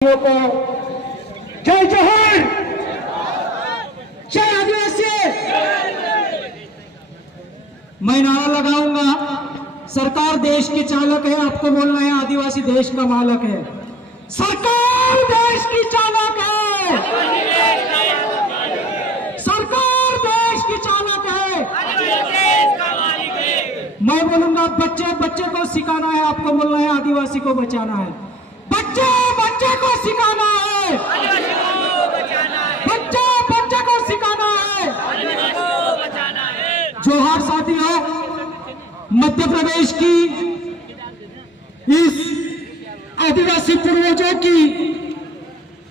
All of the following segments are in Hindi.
को जय जोहर, जय आदिवासी। मैं नारा लगाऊंगा, सरकार देश के चालक है, आपको बोलना है आदिवासी देश का मालक है। सरकार देश की चालक है, सरकार देश की चालक है। मैं बोलूंगा बच्चे बच्चे को सिखाना है, आपको बोलना है आदिवासी को बचाना है। बच्चे बच्चे को सिखाना है, बच्चे बच्चे को सिखाना है। जोहार साथियों, मध्य प्रदेश की इस आदिवासी पूर्वजों की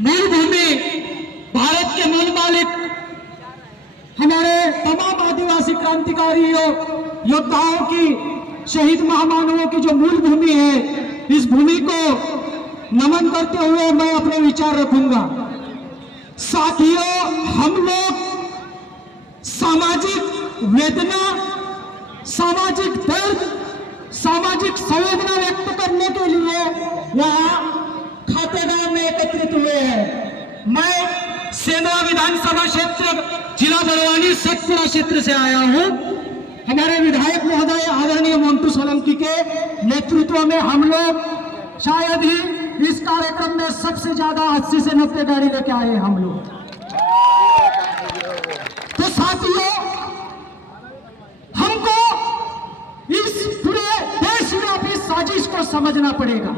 मूल भूमि, भारत के मूल मालिक हमारे तमाम आदिवासी क्रांतिकारियों योद्धाओं की, शहीद महामानवों की जो मूल भूमि है, इस भूमि को नमन करते हुए मैं अपने विचार रखूंगा। साथियों, हम लोग सामाजिक वेदना, सामाजिक दर्द, सामाजिक संवेदना व्यक्त करने के लिए यहाँ खातेगांव में एकत्रित हुए हैं। मैं सेंधवा विधानसभा क्षेत्र, जिला बड़वानी सतपुरा क्षेत्र से आया हूँ। हमारे विधायक महोदय आदरणीय मोंटू सोलंकी के नेतृत्व में हम लोग शायद ही इस कार्यक्रम में सबसे ज्यादा 80 से 90 गाड़ी लेके आए हम लोग। तो साथियों, हमको इस पूरे देशव्यापी साजिश को समझना पड़ेगा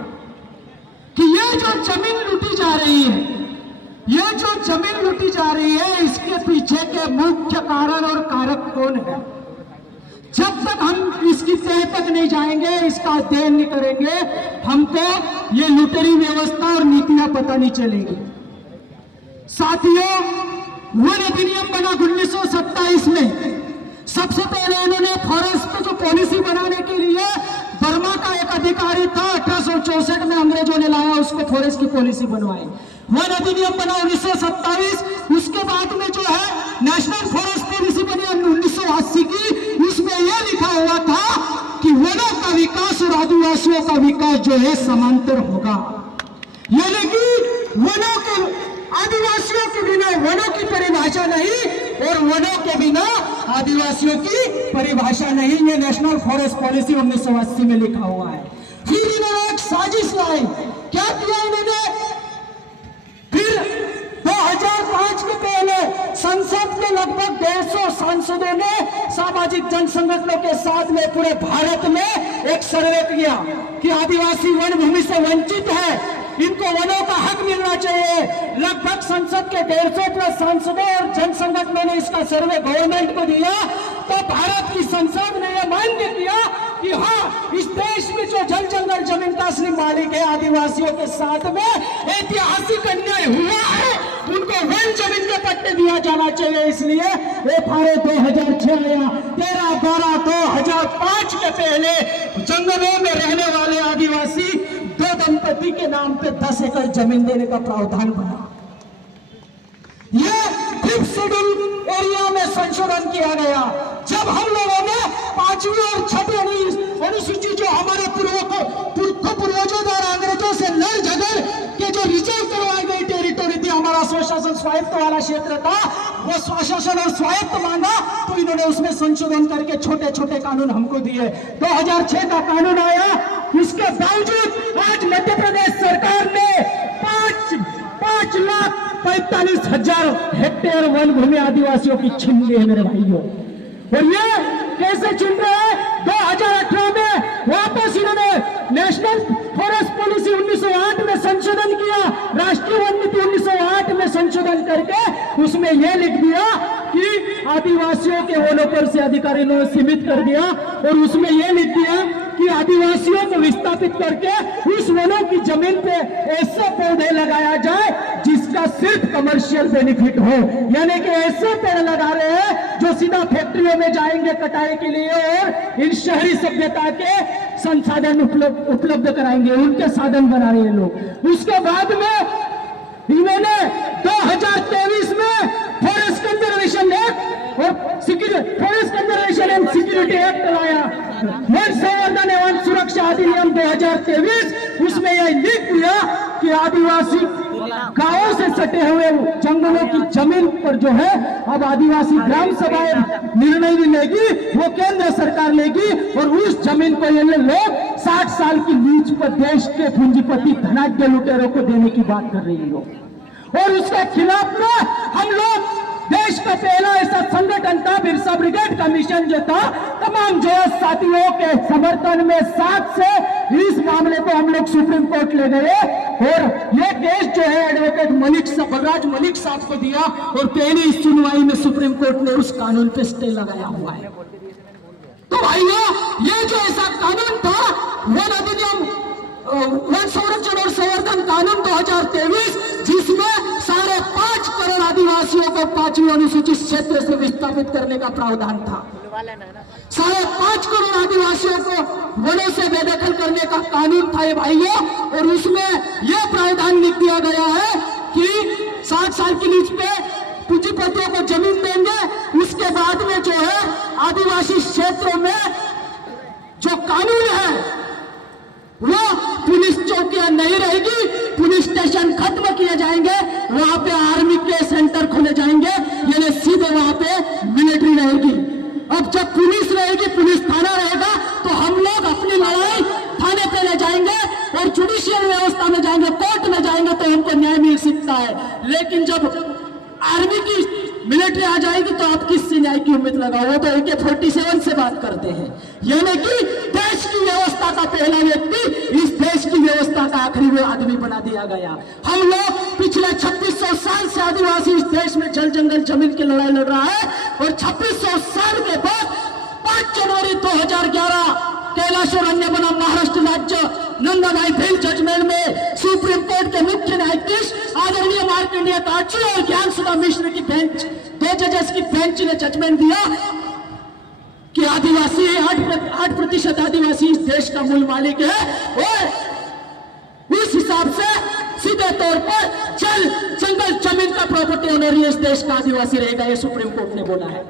कि ये जो जमीन लूटी जा रही है, ये जो जमीन लूटी जा रही है, इसके पीछे के मुख्य कारण और कारक कौन है। जब तक हम इसकी तह तक नहीं जाएंगे, इसका अध्ययन नहीं करेंगे, हमको ये लुटेरी व्यवस्था और नीतियां पता नहीं चलेगी। साथियों, वन अधिनियम बना 1927 में। सबसे पहले उन्होंने फॉरेस्ट पे जो पॉलिसी बनाने के लिए बर्मा का एक अधिकारी था, 1864 में अंग्रेजों ने लाया, उसको फॉरेस्ट की पॉलिसी बनवाई। वन अधिनियम बना 1927। उसके बाद में जो है नेशनल फॉरेस्ट पॉलिसी बनी 1980 की। उसमें यह लिखा हुआ था कि वनों का विकास और आदिवासियों का विकास जो है समांतर होगा। यानी कि वनों के, आदिवासियों के बिना वनों की परिभाषा नहीं और वनों के बिना आदिवासियों की परिभाषा नहीं। ये नेशनल फॉरेस्ट पॉलिसी 1980 में लिखा हुआ है। फिर इन्होंने एक साजिश लाई। क्या किया इन्होंने? फिर 2005 के पहले संसद के लगभग 150 सांसदों ने सामाजिक जन संगठनों के साथ में पूरे भारत में एक सर्वे किया कि आदिवासी वन भूमि से वंचित है, इनको वनों का हक मिलना चाहिए। लगभग संसद के 150 प्लस सांसदों और जन संगठनों ने इसका सर्वे गवर्नमेंट को दिया। तो भारत की संसद ने यह मान्य किया कि हाँ, इस देश में जो जल जंगल जमीन का असली मालिक है, आदिवासियों के साथ में ऐतिहासिक अन्याय हुआ है, उनको वन जमीन के पट्टे दिया जाना चाहिए। इसलिए FRA 2006 या 13/12/2005 के पहले जंगलों में रहने वाले आदिवासी दो दंपति के नाम पे 10 एकड़ जमीन देने का प्रावधान बना। यह 5th शेड्यूल एरिया में संशोधन किया गया। जब हम लोगों ने 5वीं और 6वीं अनुसूची जो हमारे पूर्वजों द्वारा अंग्रेजों से लड़ झगड़ के जो रिजर्व करवाई गई टेरिटोरी थी, हमारा स्वशासन स्वायत्त वाला क्षेत्र था, वो स्वशासन और स्वायत्त मांगा, तो इन्होंने उसमें संशोधन करके छोटे छोटे कानून हमको दिए। 2006 का कानून आया। इसके बावजूद आज मध्य प्रदेश सरकार ने 5,45,000 हेक्टेयर वन भूमि आदिवासियों की छीन ली है मेरे भाइयों। और ये कैसे छीन रहे हैं? 2018 में वापस इन्होंने नेशनल फॉरेस्ट पॉलिसी 1908 में संशोधन किया, राष्ट्रीय वन नीति 1908 में संशोधन करके उसमें यह लिख दिया कि आदिवासियों के वनों पर से अधिकार इन्होंने सीमित कर दिया। और उसमें यह लिख दिया कि आदिवासियों को विस्थापित करके उस वनों की जमीन पे ऐसे पौधे लगाया जाए जिसका सिर्फ कमर्शियल बेनिफिट हो। यानी कि ऐसे पेड़ लगा रहे हैं जो सीधा फैक्ट्रियों में जाएंगे कटाई के लिए और इन शहरी सभ्यता के संसाधन उपलब्ध कराएंगे, उनके साधन बना रहे हैं लोग। उसके बाद में इन्होंने 2023 में फॉरेस्ट कंजर्वेशन एक्ट और forest conservation and security act लाया। वन संवर्धन एवं सुरक्षा अधिनियम 2023 उसमें यह लिख दिया कि आदिवासी गांवों से सटे हुए जंगलों की जमीन पर जो है अब आदिवासी ग्राम सभाएं निर्णय भी लेगी, वो केंद्र सरकार लेगी और उस जमीन को ये लोग 60 साल की लीज पर देश के पूंजीपति धनाढ्य लुटेरों को देने की बात कर रही है लोग। और उसके खिलाफ में हम लोग देश का पहला ऐसा संगठन था बिरसा ब्रिगेड कमीशन जो था, तमाम जो साथियों के समर्थन में 7 से इस मामले को हम लोग सुप्रीम कोर्ट ले गए और ये केस जो है एडवोकेट बलराज मलिक साहब को दिया और पहली सुनवाई में सुप्रीम कोर्ट ने उस कानून पे स्टे लगाया हुआ है। तो भाइयों, ये जो ऐसा कानून था वन अधिनियम वन संरक्षण और संवर्धन कानून 2023, जिसमें 5.5 करोड़ आदिवासियों को 5वीं अनुसूचित क्षेत्र से विस्थापित करने का प्रावधान था। 5.5 करोड़ आदिवासियों को वनों से बेदखल करने का कानून था ये भाइयों, और उसमें यह प्रावधान लिख दिया गया है कि 60 साल की लीज पे पूंजीपतियों को जमीन देंगे। उसके बाद में जो है आदिवासी क्षेत्रों में जो कानून है वो पुलिस चौकियां नहीं रहेगी, पुलिस स्टेशन खत्म किए जाएंगे, वहां पे आर्मी के सेंटर खोले जाएंगे, यानी सीधे वहां पे मिलिट्री रहेगी। अब जब पुलिस रहेगी, पुलिस थाना रहेगा, तो हम लोग अपनी लड़ाई थाने पे ले जाएंगे और जुडिशियल व्यवस्था में जाएंगे, कोर्ट में जाएंगे तो हमको न्याय मिल सकता है। लेकिन जब आर्मी की मिलिट्री आ जाएगी तो आप किससे न्याय की उम्मीद लगाओ? वो तो AK-47 से बात करते हैं। यानी कि देश की व्यवस्था का पहला व्यक्ति इस देश की व्यवस्था का आखिरी आदमी बना दिया गया। हम लोग पिछले 2600 साल से आदिवासी इस देश में जल जंगल जमीन की लड़ाई लड़ रहा है और 2600 साल के बाद 5 जनवरी 2011 कैलाश और अन्य बना महाराष्ट्र राज्य नंदाबाई भेल जजमेंट में सुप्रीम कोर्ट के मुख्य न्यायाधीश आदरणीय मार्कंडेय काची और ज्ञान सुधा मिश्र की बेंच, 2 जजेस की बेंच ने जजमेंट दिया कि आदिवासी 8% आदिवासी इस देश का मूल मालिक है और उस हिसाब से सीधे तौर पर जल जंगल जमीन का प्रॉपर्टी ओनर इस देश का आदिवासी रहेगा, ये सुप्रीम कोर्ट ने बोला है।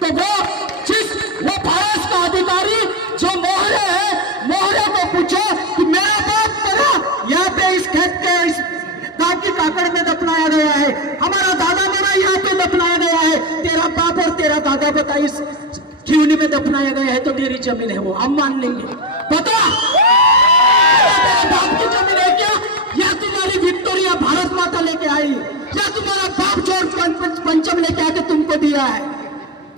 तो वो भारत का अधिकारी जो मोहरे है, मोहरे को पूछो कि मेरा बाप मरा यहाँ पे इस खेत के इस काकी काकड़ में दफनाया गया है, हमारा दादा मरा यहाँ पे दफनाया गया है, तेरा बाप और तेरा दादा बता इस खिवनी में दफनाया गया है तो तेरी जमीन है, वो हम मान लेंगे। बता बाप की जमीन है क्या, या तुम्हारी विक्टोरिया भारत माता लेके आई, या तुम्हारा बाप जॉर्ज पंचम लेके आके तुमको दिया है?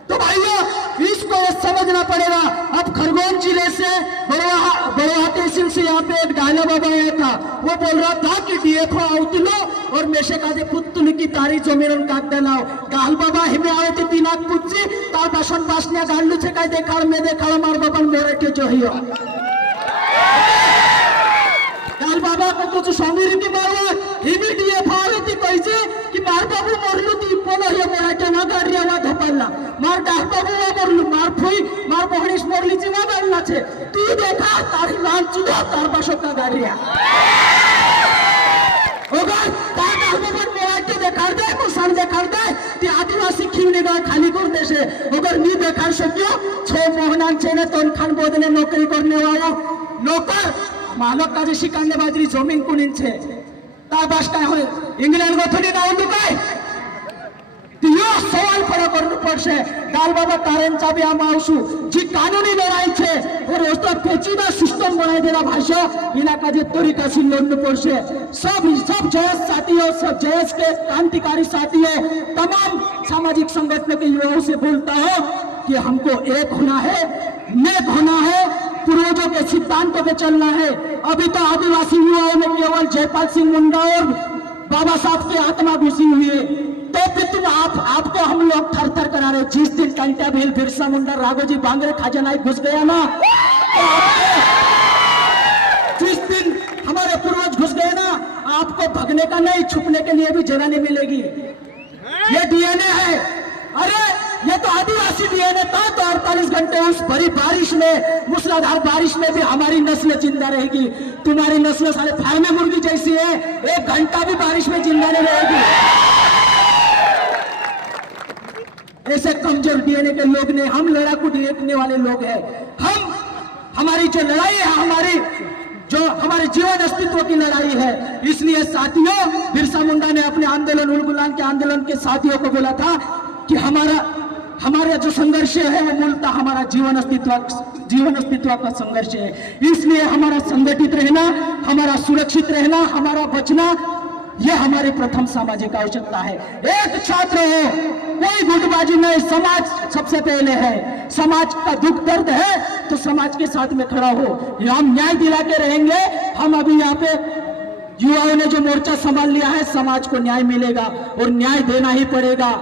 तो भाइयों, इसको समझना पड़ेगा। अब खरगोन जिले से बड़ोहा तहसील से यहाँ पे एक डायला बाबा आया था, वो बोल रहा था कि DFO आवतिलो और मेशे काजे पुत्तुल की तारी जमीन कागदलाव गाल बाबा हिमे आवे ती तीनाक पुच्ची तार भाषण भाषण्या गांडू से काय देखाड़ में देखाड़ मार बाबा मोरेटे जो हियो गाल बाबा को कुछ समीर की मारो हिमी DFO आवे ती कैसे कि मार बाबू मरलू ती पोलो हे मोरेटे ना गाड़िया वा धपाला मार डाल बाबू वा मरलू मार फुई मार बहनिस मरली ची वा गाड़ना छे तू देखा तारी लाल चुदा तार भाषो का गाड़िया होगा तार डाल बाबा मोरेटे देखाड़ दे मुसान देखाड़ दे ती आदिवासी खिवने गाव खाली कर देशे अगर नी देखाड़ शक्यो 6 मोहनांचे ने तोन खान बोधने नौकरी करने वाला नौकर मालक काजे शिकांडे बाजरी जमीन कुणींचे तार भाष काय होय इंग्लंड गोथडी नावून काय यो सवाल खड़ा करना पड़શે डाल बाबा तारेंचा भी हम आवशु जी कानूनी लड़ाई छे और दोस्तों पेचीदा सिस्टम बनाई देना भाषा बिना का जे तरीका से लड़ना पड़શે सब जयस साथियों सब जयस के क्रांतिकारी साथियों तमाम सामाजिक संगठनों के युवाओं से बोलता हूं कि हमको एक होना है, नेक होना है, पूर्वजों के सिद्धांतों पे चलना है। अभी तो आदिवासी युवाओं में केवल जयपाल सिंह मुंडा और बाबा साहब की आत्मा घुसी हुई है, तो फिर तुम आपको हम लोग थर थर करा रहे। जिस दिन कंटा भील बिरसा मुंडा राघोजी बांगरे खाजनाई घुस गया ना, जिस दिन हमारे पूर्वज घुस गए ना, आपको भगने का नहीं, छुपने के लिए भी जगह नहीं मिलेगी। ये DNA है। अरे ये तो आदिवासी DNA था, तो 48 घंटे उस भरी बारिश में, मूसलाधार बारिश में भी हमारी नस्ल जिंदा रहेगी। तुम्हारी नस्ल साले फार्मे मुर्गी जैसी है, 1 घंटा भी बारिश में जिंदा नहीं रहेगी। ऐसे कमजोर DNA के लोग ने, हम लड़ाकू DNA वाले लोग हैं। हमारी जो लड़ाई है, हमारे जीवन अस्तित्व की लड़ाई है। इसलिए साथियों, बिरसा मुंडा ने अपने आंदोलन, उलगुलान के आंदोलन के साथियों को बोला था कि हमारा जो संघर्ष है वो मूलतः हमारा जीवन अस्तित्व का संघर्ष है। इसलिए हमारा संगठित रहना, हमारा सुरक्षित रहना, हमारा बचना, यह हमारी प्रथम सामाजिक आवश्यकता है। एक छात्र हो, कोई गुटबाजी नहीं, समाज सबसे पहले है। समाज का दुख दर्द है तो समाज के साथ में खड़ा हो। हम न्याय दिला के रहेंगे। हम अभी यहाँ पे युवाओं ने जो मोर्चा संभाल लिया है, समाज को न्याय मिलेगा और न्याय देना ही पड़ेगा।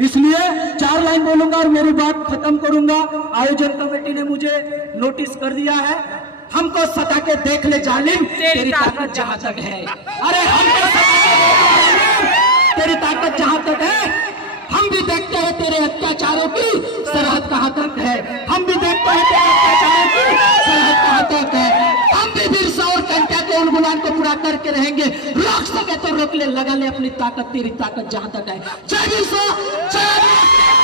इसलिए 4 लाइन बोलूंगा और मेरी बात खत्म करूंगा। आयोजन कमेटी ने मुझे नोटिस कर दिया है। हमको सता के देख ले जालिम, तेरी ताकत जहां तक है। अरे हमको सता के देख ले जालिम, तेरी ताकत जहां तक है। हम भी देखते हैं तेरे अत्याचारों की सरहद कहां तक है। हम भी देखते हैं तेरे अत्याचारों की सरहद कहां तक है। हम भी बिरसा और कंटा के उलगुलान को पूरा करके रहेंगे। रोक सके तो रोक ले, लगा ले अपनी ताकत, तेरी ताकत जहां तक है। जय बिरसा, जय